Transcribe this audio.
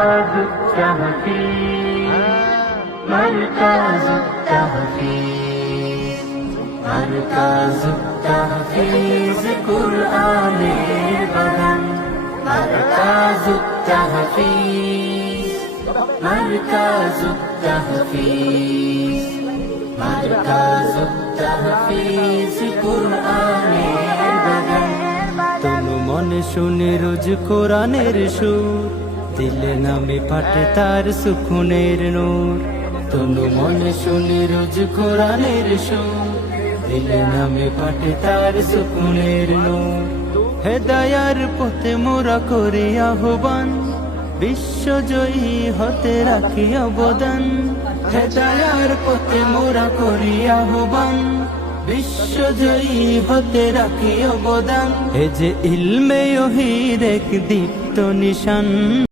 مركز التحفيظ مركز التحفيظ مركز التحفيظ قرآن البدن مركز التحفيظ مركز التحفيظ مركز التحفيظ قرآن البدن তনু মনে শুনে রোজ কোরআনের সুর দিলে নামে পাঠে তার সুকুনের নূর তনু মনে শুনে রোজ কোরআনের সুর দিলে নামে পাঠে তার সুকুনের নূর হেদায়ার পথে মোরা করি আহ্বান বিশ্বজয়ী হতে রাখি অবদান হেদায়ার পথে মোরা করি আহ্বান বিশ্বজয়ী হতে রাখি অবদান এ যে ইলমে ওহীর এক দীপ্ত নিশান